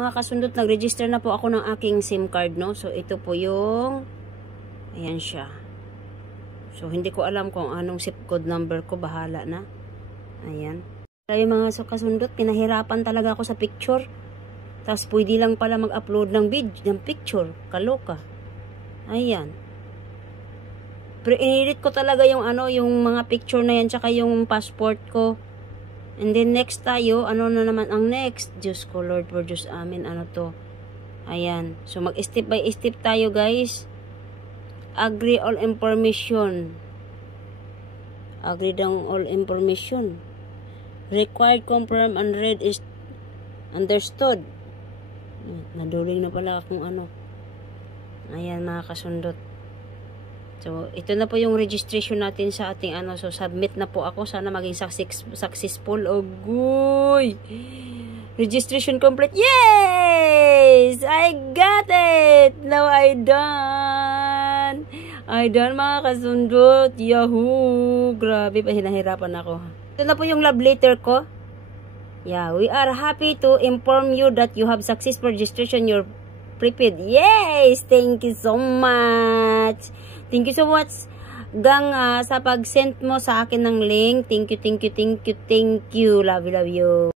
Mga kasundot, nag-register na po ako ng aking SIM card, no? So, ito po yung, ayan siya. So, hindi ko alam kung anong zip code number ko. Bahala na. Ayan. Kaya mga kasundot, pinahirapan talaga ako sa picture. Tapos, pwede lang pala mag-upload ng picture. Kaloka. Ayan. Pero, in-edit ko talaga yung yung mga picture na yan, tsaka yung passport ko. And then, next tayo, ano na naman ang next? Diyos ko, Lord, for Diyos amin, ano to? Ayan. So, mag-step by step tayo, guys. Agree all information. Agree down all information. Required, confirm, and read is understood. Naduling na pala akong Ayan, mga kasundot. So, ito na po yung registration natin sa ating So, submit na po ako. Sana maging successful. Ogoy! Registration complete. Yes! I got it! Now I done! I done, mga kasundot. Yahoo! Grabe, hinahirapan ako. Ito na po yung love letter ko. Yeah, we are happy to inform you that you have successful registration your prepaid. Yes! Thank you so much! Thank you so much, Gang, sa pag-send mo sa akin ng link. Thank you, thank you, thank you, thank you. Love you, love you.